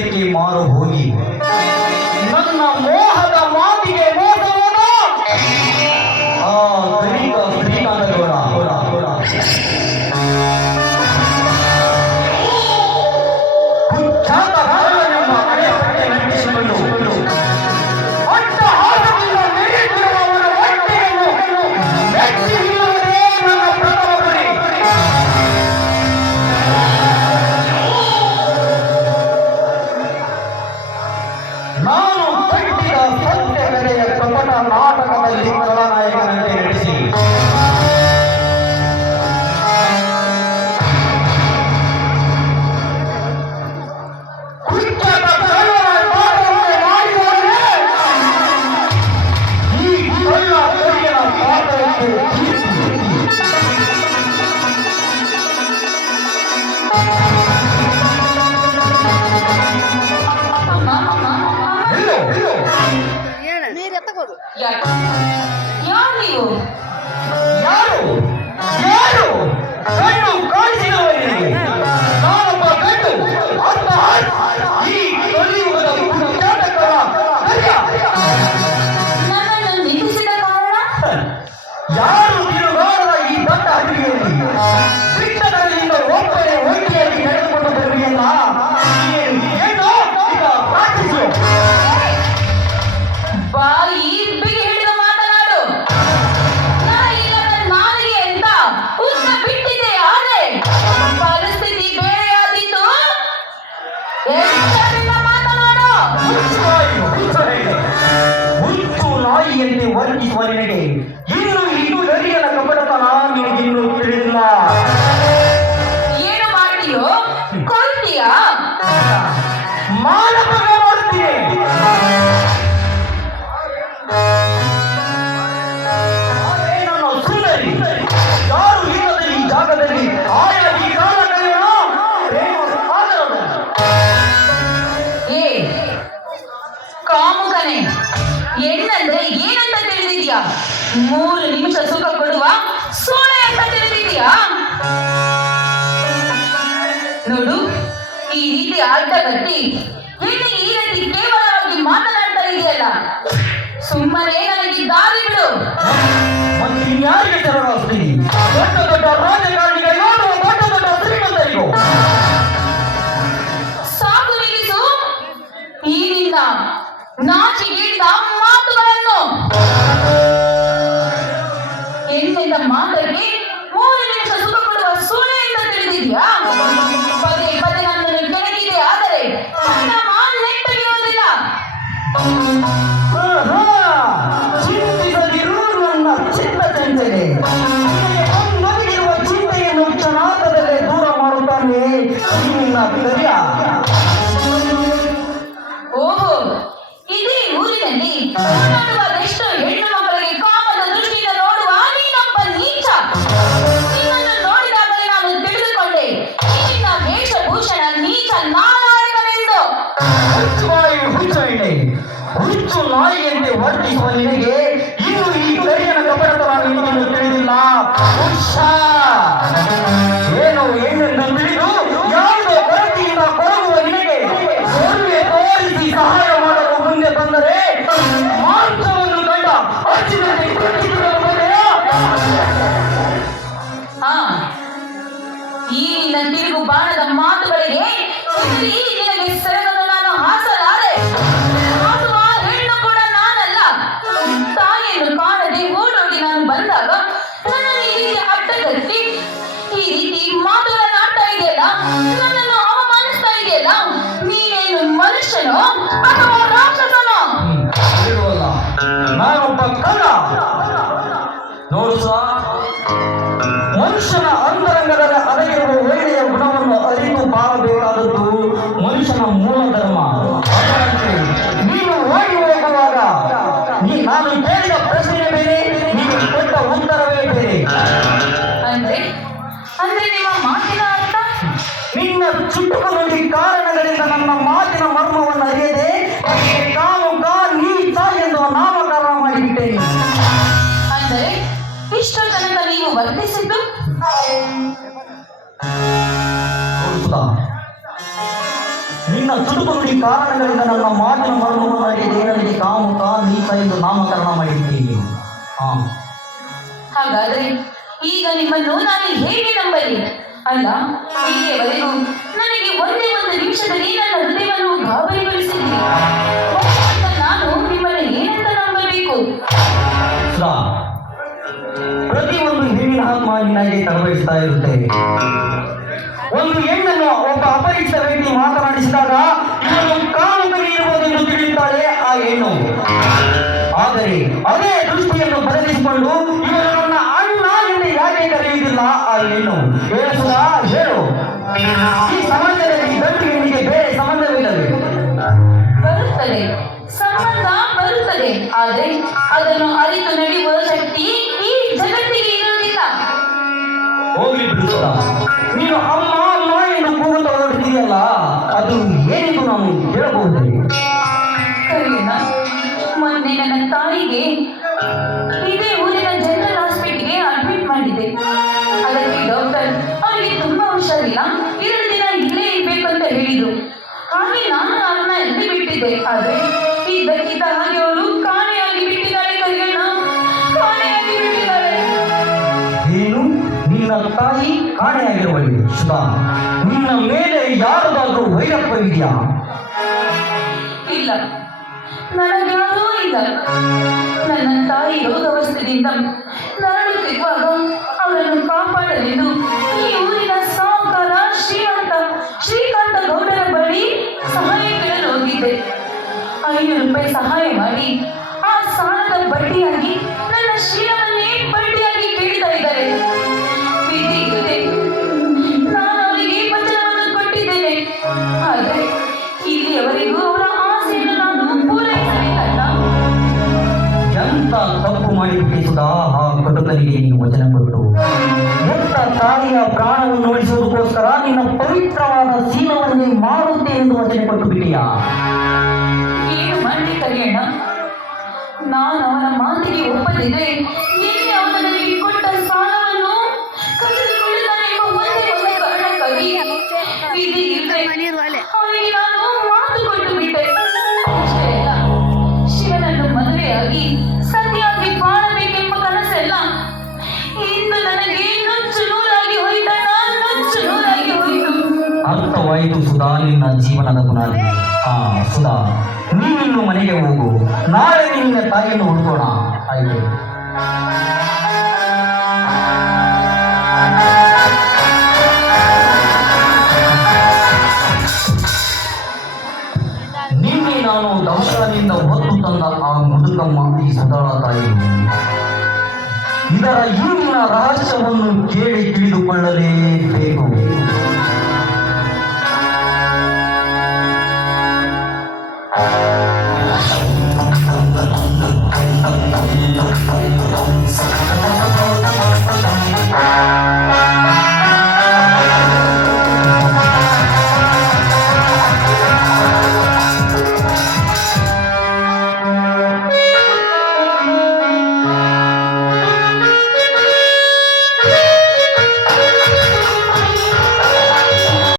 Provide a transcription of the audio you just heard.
ಕಡೆಗೆ ಮಾರು ಹೋಗಿ ನನ್ನ ಮೋಹದ ಮಾತಿಗೆ ಮೋಸ ಹೋದ ಆ ಧನಿಕ ಶ್ರೀಕಾಂತ ಗೌಡ ಕುಖ್ಯಾತ ರಾಜನೆಂಬ ಅಡೆಪಟ್ಟೆ ನಂಬಿಸಿಕೊಂಡು ಅಟ್ಟಹಾಸದಿಂದ ಮೆರೆಯುತ್ತಿರುವ ಅವನ ಹೊಟ್ಟೆಯನ್ನು ಮೆಟ್ಟಿ ನಿಲ್ಲುವುದೇ ನನ್ನ ಪ್ರಥಮ ಗುರಿ. ನಾನು ಕಟ್ಟಿದ ಸತ್ಯ ಕಲೆಯ ಕಪಟ ನಾಟಕದಲ್ಲಿ ಖಳನಾಯಕನಂತೆ ನಟಿಸಿ ಕುಖ್ಯಾತ ಕಳ್ಳನ ಪಾತ್ರವನ್ನು ಮಾಡಿದವನೇ ಈ ಕಳ್ಳ ಕರಿಯನ ಪಾತ್ರಕ್ಕೆ ನೀರು ಎತ್ತಕೋದು ಯಾರು ನೀವು? ಯಾರು ಯಾರು ಕಣ್ಣು ಕಾಣಿಸಿದವರಿಗೆ ನಾನೊಬ್ಬ ಗಂಡು ಈ ಕಲಿಯುಗದ ಕುಖ್ಯಾತಕರ ಕರಿಯ. ನನ್ನನ್ನು ನಿಲ್ಲಿಸಿದ ಕಾರಣ? ಯಾರು ತಿರುಗಾಡದ ಈ ದಟ್ಟ ಅಡಿಗೆಯಲ್ಲಿ ಬಿಟ್ಟದಲ್ಲಿಂದ ಒಬ್ಬರೇ ಒಂಟಿಯಾಗಿ ನಡೆದುಕೊಂಡು ಬರುವಿಯಲ್ಲ, ಏನೋ ಈಗ ಪ್ರಾರ್ಥಿಸು. ಬಾಯಿ ಬಿಗಿ ಹಿಡಿದು ಮಾತನಾಡು. ನಾಯಿಲ್ಲದ ನಾಲಿಗೆ ಅಂತ ಉದ್ದ ಬಿಟ್ಟಿದೆ. ಆದರೆ ಪರಿಸ್ಥಿತಿ ಬೇರೆಯಾದೀತು. ಎಚ್ಚರದಿಂದ ಮಾತನಾಡು. ಹುಚ್ಚು ನಾಯಿಯಂತೆ ವರ್ತಿಸುವ ನಿನಗೆ ಇನ್ನು ಗರಿಯನ ಕಪಟತನ ನಿನಗಿನ್ನೂ ತಿಳಿದಿಲ್ಲ. ಏನು ಮಾಡ್ತೀಯೋ? ಕೊಲ್ತೀಯಾ? ಮಾನವನ ಮಾಡುತ್ತೀನಿ. ಆದರೆ ನನ್ನ ಸುಂದರಿ ಯಾರು ಇಲ್ಲದ ಈ ಜಾಗದಲ್ಲಿ ಆಯಾಗಿ ಕಾಲ ಕಳೆಯೋಣ ಆಗಲ್ಲ. ಏ ಕಾಮುಕನೆ, ಹೆಣ್ಣಂದ್ರೆ ಏನಂತ ತಿಳಿದಿದ್ಯಾ? 3 ನಿಮಿಷ ಸುಖ ಕೊಡುವ ಸೋಳೆ ಅಂತ ತಿಳಿದಿದ್ಯಾ? ನೋಡು, ಈ ರೀತಿ ಅಡ್ಡಗಟ್ಟಿ ಹೆಣ್ಣಿಗೆ ಈ ರೀತಿ ಕೇವಲವಾಗಿ ಮಾತನಾಡ್ತಾ ಇದೆಯಲ್ಲ, ಸುಮ್ಮನೆ ನನಗೆ ದಾರಿ ಬಿಡು. ಮತ್ತೆ ಇನ್ಯಾರಿಗೆ ತೆರವಾಗ್ತೀನಿ? ದೊಡ್ಡ ದೊಡ್ಡ ರಾಜಕಾರಣಿಗಳಿಗೋ ಅಥವಾ ದೊಡ್ಡ ದೊಡ್ಡ ಶ್ರೀಮಂತರಿಗೋ? ಸಾಕು ನಿಲ್ಲಿಸು ಈ ನಿನ್ನ ನಾಚಿಗೇಡಿದ ಮಾತುಗಳನ್ನು. ಹೆಣ್ಣಿನ ಮಾತಕ್ಕೆ 3 ನಿಮಿಷ ಸುಖ ಕೊಡುವ ಸೂಳೆ ಅಂತ ತಿಳಿದಿದ್ಯಾ? ಪದೇ ಪದೇ ನನ್ನನ್ನು ಕೆಣಕಿದೆ. ಆದರೆ ನೆಟ್ಟಗಿರುವುದಿಲ್ಲ. ಚಿಂತಿಸದಿರು ನನ್ನ ಚಿತ್ತ ಚಂಚಲೆ. ನಮಗಿರುವ ಚಿಂತೆಯನ್ನು ಕ್ಷಣಾರ್ಥದಲ್ಲೇ ದೂರ ಮಾಡುತ್ತಾನೆ ನಿನ್ನ ಕರಿಯ. ಓಹೋ, ಇದೇ ಊರಿನಲ್ಲಿ ಓಡಾಡುವ ಅದೆಷ್ಟೋ ಹೆಣ್ಣು ಮಕ್ಕಳಿಗೆ ಕಾಮದ ದೃಷ್ಟಿಯಿಂದ ನೋಡುವ ನೀನೊಬ್ಬ ನೀಚ. ನಿನ್ನನ್ನು ನೋಡಿದಾಗಲೇ ನಾನು ತಿಳಿದುಕೊಂಡೆ ನಿನ್ನ ವೇಷಭೂಷಣ ನೀಚ ನಾಲಾಯಕನೆಂದು. ಹುಚ್ಚು ನಾಯಿಯಂತೆ ವರ್ತಿಸುವ ನಿನಗೆ ಇನ್ನು ಈ ಕರಿಯನ ಕಪಟತನ ನಿನಗೆ ತಿಳಿದಿಲ್ಲ. ಏನೋ ಏನೆಂದು ತಿಳಿದು ಯಾವುದೋ ಕೊರತೆಯಿಂದ ಕೊರಗುವ ನಿನಗೆ ಸೊರ್ವೆ ತೋರಿಸಿ ಸಹಾಯ ಮಾಡಲು ಮುಂದೆ ಬಂದರೆ ಮಾಂಸವನ್ನು ಕಂಡ ಹಚ್ಚಿದಂತೆ ಹಾ, ಈ ನಿನ್ನ ತಿರುಗು ಬಾಣದ ಮಾತುಗಳಿಗೆ ಹೆದರಿ ನಿನಗೆ ಸೆರಗನ್ನು ನಾನು ಹಾಸಲಾರೆ. ಆಡುವ ಹೆಣ್ಣು ಕೂಡ ನಾನಲ್ಲ. ತಾಯಿಯನ್ನು ಕಾಣದೆ ಓಡೋಡಿ ನಾನು ಬಂದಾಗ ನನ್ನನ್ನು ಈ ರೀತಿ ಅಡ್ಡಗಟ್ಟಿ ಈ ರೀತಿ ಮಾತುಗಳನ್ನು ಆಡ್ತಾ ಇದೆಯಲ್ಲ, ನನ್ನನ್ನು ಅವಮಾನಿಸ್ತಾ ಇದೆಯಲ್ಲ. ನೀನೇನು ಮನುಷ್ಯನೋ ಅಥವಾ ರಾಕ್ಷಸನೋ? ನಾನೊಬ್ಬ ಕಳ್ಳ. ನೋಡು ಮನುಷ್ಯನ ಅಂತರಂಗದಲ್ಲಿ ಅಡಗಿರುವ ಒಳ್ಳೆಯ ಗುಣವನ್ನು ಅರಿತು ಬಾಳಬೇಕಾದದ್ದು ಮನುಷ್ಯನ ಮೂಲ ಧರ್ಮ. ನೀನು ಓಡಿ ಹೋಗುವಾಗ ನಾನು ಕೇಳಿದ ಪ್ರಶ್ನೆ ಬೇರೆ, ನೀವು ಕೊಟ್ಟ ಉತ್ತರವೇ ಬೇರೆ. ಅಂದ್ರೆ ನಿಮ್ಮ ಮಾತಿನ ಅರ್ಥ? ನಿನ್ನ ಚುಟುಕು ನುಡಿ ಕಾರಣಗಳಿಂದ ನನ್ನ ಮಾತಿನ ಮರ್ಮವನ್ನು ಅರಿಯದೆ ಕಾಮುಕ ನೀಚ ಎಂದು ನಾಮಕರಣ ಮಾಡಿಬಿಟ್ಟೇನೆ. ಅಂದರೆ ಇಷ್ಟು ತನಕ ನೀವು ವರ್ತಿಸಿದ್ದು ನಿನ್ನ ನಿನ್ನ ಚುಟುಕು ನುಡಿ ಕಾರಣಗಳಿಂದ ನನ್ನ ಮಾತಿನ ಮರಣವನ್ನು ನನಗೆ ಕಾಮುಕ ನೀತ ಎಂದು ನಾಮಕರಣ ಮಾಡಿದ್ದೀನಿ. ಹಾಗಾದ್ರೆ ಈಗ ನಿಮ್ಮನ್ನು ನಾನು ಹೇಗೆ ನಂಬಲಿ? ಅಲ್ಲ, ಇಲ್ಲಿಯವರೆಗೂ ನನಗೆ ಒಂದೇ ಒಂದು ನಿಮಿಷದಲ್ಲಿ ನನ್ನ ಹೃದಯವನ್ನು ಗಾಬರಿಗೊಳಿಸಿದ್ರಿ. ನಾನು ನಿಮ್ಮನ್ನು ಏನಂತ ನಂಬಬೇಕು? ಪ್ರತಿಯೊಂದು ಹೆಣ್ಣಿನ ಆತ್ಮ ನಿನಗೆ ತಡಬಡಿಸ್ತಾ ಇರುತ್ತೆ. ಒಂದು ಹೆಣ್ಣನ್ನು ಒಬ್ಬ ಅಪರಿಚಿತ ವ್ಯಕ್ತಿ ಮಾತನಾಡಿಸಿದಾಗ ಇವನು ಕಾಮುಕನೇ ಇರುವುದು ಎಂದು ತಿಳಿಯುತ್ತಾಳೆ ಆ ಹೆಣ್ಣು. ಆದರೆ ಅದೇ ದೃಷ್ಟಿಯನ್ನು ಬದಲಿಸಿಕೊಂಡು ಇವನು ನನ್ನ ಅಣ್ಣ ಎಂದು ಯಾಕೆ ಕರೆಯುವುದಿಲ್ಲ ಆ ಹೆಣ್ಣು? ಹೇಳುತ್ತಾ ಹೇಳು, ಈ ಸಮಾಜದಲ್ಲಿ ಗಂಡು ಹೆಣ್ಣಿಗೆ ಬೇರೆ ಸಂಬಂಧವಿಲ್ಲವೇ? ಬರುತ್ತದೆ, ಸಂಬಂಧ ಬರುತ್ತದೆ. ಆದರೆ ಅದನ್ನು ಅರಿತು ನಡೆಯುವ ಶಕ್ತಿ ಈ ಜಗತ್ತಿಗೆ ಇರುವುದಿಲ್ಲ. ಹೋಗ್ಲಿ ಬಿಡುತ್ತ, ನೀನು ಅಮ್ಮ ಅಮ್ಮ ಎಂದು ಕೂಗುತ್ತಾ ಹೊರಡ್ತೀಯಲ್ಲ, ಅದು ಏನಿದು ನಾನು ಹೇಳಬಹುದೇ? ಕರೆಯೋಣ. ಮೊನ್ನೆ ನನ್ನ ತಾಯಿಗೆ ಇದೇ ಊರಿನ ಜನರಲ್ ಹಾಸ್ಪಿಟಲ್ಗೆ ಅಡ್ಮಿಟ್ ಮಾಡಿದ್ದೆ. ಅದಕ್ಕೆ ಡಾಕ್ಟರ್ ಅವರಿಗೆ ತುಂಬಾ ಹುಷಾರಿಲ್ಲ, 2 ದಿನ ಇಲ್ಲೇ ಇರ್ಬೇಕು ಅಂತ ಹೇಳಿದ್ರು. ಹಾಗೆ ನಾನು ಅವ್ರನ್ನ ಎಲ್ಲಿ ಬಿಟ್ಟಿದ್ದೆ. ಆದ್ರೆ ಇದ್ದಕ್ಕಿದ್ದ ಹಾಗೆ ಅವರು ಕಾಣೆಯಾಗಿ ಬಿಟ್ಟಿದ್ದಾರೆ. ಕರೆಯೋಣ, ಕಾಣೆಯಾಗಿ ಬಿಟ್ಟಿದ್ದಾರೆ. ಏನು, ನಿನ್ನ ತಾಯಿ ಕಾಣೆಯಾಗಿರುವಲ್ಲಿ? ಸುಧಾ, ನಿನ್ನ ಮೇಲೆ ಯಾರದಾದ್ರೂ ವೈರತ್ವ ಇದೆಯಾ? ಇಲ್ಲ, ನನಗ್ಯಾರೂ ಇಲ್ಲ. ನನ್ನ ತಾಯಿ ರೋಗವಸ್ಥೆಯಿಂದ ನರಳುತ್ತಿರುವಾಗ ಅವರನ್ನು ಕಾಪಾಡಲೆಂದು ಈ ಊರಿನ ಸಾಹುಕಾರ ಶ್ರೀಕಾಂತ ಗೌಡರ ಬಳಿ ಸಹಾಯ ಕೇಳಲು ಹೋಗಿದ್ದೆ. 500 ರೂಪಾಯಿ ಸಹಾಯ ಮಾಡಿ ಆ ಸಾಲದ ಬಡ್ಡಿಯಾಗಿ ನನ್ನ ಶೀಲವನ್ನೇ ಬಡ್ಡಿಯಾಗಿ ಕೇಳ್ತಾ ಇದ್ದಾರೆ. ವಿಧಿ ಇದೆ, ನಾನು ಅವರಿಗೆ ವಚನವನ್ನು ಕೊಟ್ಟಿದ್ದೇನೆ. ಆದರೆ ಇಲ್ಲಿಯವರೆಗೂ ಅವರ ಆಸೆಯನ್ನು ನಾನು ಪೂರೈಸಲಿಲ್ಲ. ಎಂತ ತಪ್ಪು ಮಾಡಿಬಿಟ್ಟಿಸುತ್ತಾ ಆ ಕಟುಕನಿಗೆ ನೀನು ವಚನ ಕೊಟ್ಟು ಎಂತ ತಾಯಿಯ ಪ್ರಾಣವನ್ನು ಉಳಿಸುವುದಕ್ಕೋಸ್ಕರ ನಿನ್ನ ಪವಿತ್ರವಾದ ಶೀಲವನ್ನೇ ಮಾಡುತ್ತೆ ಎಂದು ವಚನೆ ಕೊಟ್ಟು ಬಿಟ್ಟಿಯಾ? ಏನು ಮಾಡಿ ಕರೆಯೋಣ? ನಾನು ಅವನ ಮಾತಿಗೆ ಒಪ್ಪದಿದ್ರೆ ನಿನ್ನೆ ಅವನು ನನಗೆ ಕೊಟ್ಟ ಸಾಲವನ್ನು ಕಸಿದುಕೊಳ್ಳುತ್ತಾನೆ ಎಂಬ ಒಂದೇ ಒಂದು ಕಾರಣಕ್ಕಾಗಿ ವಿಧಿ ಇದ್ರೆ ಅವನಿಗೆ ನಾನು ಮಾತು ಕೊಟ್ಟು ಬಿಟ್ಟೆ. ಅಷ್ಟೇ ಅಲ್ಲ, ಶಿವನನ್ನು ಮದುವೆಯಾಗಿ ಸತಿಯಾಗಿ ಬಾಳಬೇಕೆಂಬ ಕನಸೆಲ್ಲ ಇಂದು ನನಗೆ ನುಚ್ಚು ನೂರಾಗಿ ಹೋಯ್ತಣ್ಣ, ನುಚ್ಚು ನೂರಾಗಿ ಹೋಯಿತು. ಅರ್ಥವಾಯಿತು ಸುಧಾ ನಿನ್ನ ಜೀವನದ ಬುನಾದಿ. ಸುಧಾ, ನೀನಿನ್ನು ಮನೆಗೆ ಹೋಗು, ನಾಳೆ ನಿನ್ನ ತಾಯಿಯನ್ನು ಹುಡುಕೋಣ. ಆಯ್ತು. ನಿನ್ನೆ ನಾನು ದೌಶಾಲಿಯಿಂದ ಹೊತ್ತು ತಂದ ಆ ಮುದುಕಮ್ಮ ಈ ಸುಧಾಳ ತಾಯಿ. ಇದರ ಈಗಿನ ರಹಸ್ಯವನ್ನು ಕೇಳಿ ತಿಳಿದುಕೊಳ್ಳಲೇಬೇಕು.